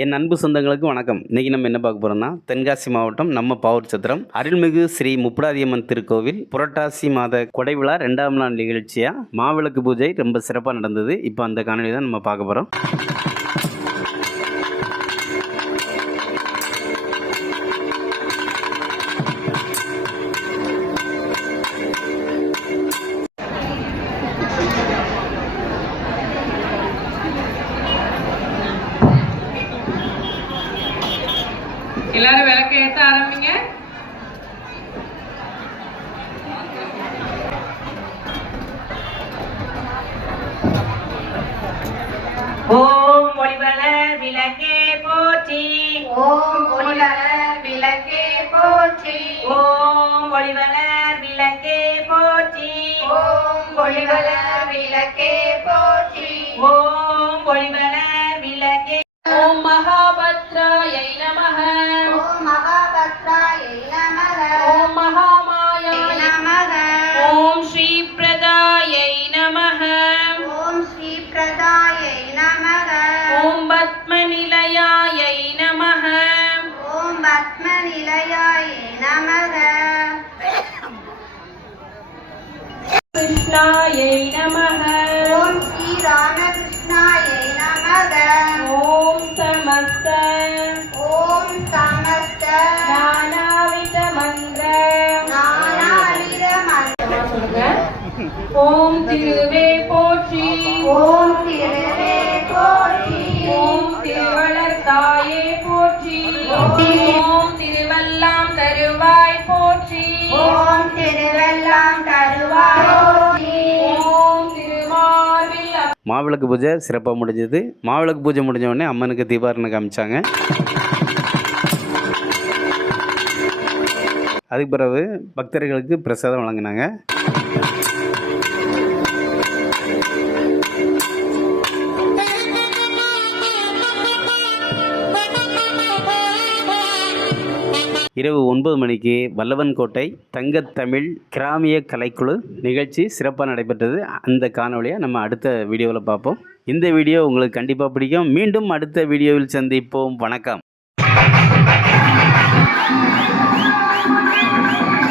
என் அன்பு சொந்தங்களுக்கு வணக்கம். இன்றைக்கி நம்ம என்ன பார்க்க போகிறோம்னா தென்காசி மாவட்டம் நம்ம பாவூர் சத்திரம் அருள்மிகு ஸ்ரீ முப்படாதியம்மன் திருக்கோவில் புரட்டாசி மாத கொடை விழா ரெண்டாம் நாள் நிகழ்ச்சியாக மாவிளக்கு பூஜை ரொம்ப சிறப்பாக நடந்தது. இப்போ அந்த காணொலி தான் நம்ம பார்க்க போகிறோம் எல்லாரும் விளக்க ஏத்த ஆரம்பிங்க. ஓம் ஒளிவளர் விளக்கே போற்றி. ஓம் ஒளிவளர் விளக்கே போற்றி. ஓம் ஒளிவளர் விளக்கே போற்றி. ஓம் ஒளிவளர் விளக்கே போற்றி. ஓம் ஒளிவளர் விளக்கே. ஓம் மகாபத்ராயை நிலையாயை நமக. கிருஷ்ணாயை நமः ஓம் ஸ்ரீ ராமகிருஷ்ணாயை நமக. ஓம் சமஸ்த. ஓம் சமஸ்த. நானாவித மந்திர. நானாவித மந்திர. ஓம் திருவே போற்றி. ஓம் திருவே ஓம் திருவல்லாம் தருவாய் போற்றி. ஓம் திருவெல்லாம் தருவாய் போற்றி. ஓம் திருமார்பில் மாவிளக்கு பூஜை சிறப்பாக முடிஞ்சது. மாவிளக்கு பூஜை முடிஞ்ச உடனே அம்மனுக்கு தீபாரணை காமிச்சாங்க. அதுக்கு பிறகு பக்தர்களுக்கு பிரசாதம் வழங்கினாங்க. இரவு ஒன்பது மணிக்கு வல்லவன் கோட்டை தங்கத்தமிழ் கிராமிய கலைக்குழு நிகழ்ச்சி சிறப்பாக நடைபெற்றது. அந்த காணொலியை நம்ம அடுத்த வீடியோவில் பார்ப்போம். இந்த வீடியோ உங்களுக்கு கண்டிப்பாக பிடிக்கும். மீண்டும் அடுத்த வீடியோவில் சந்திப்போம். வணக்கம்.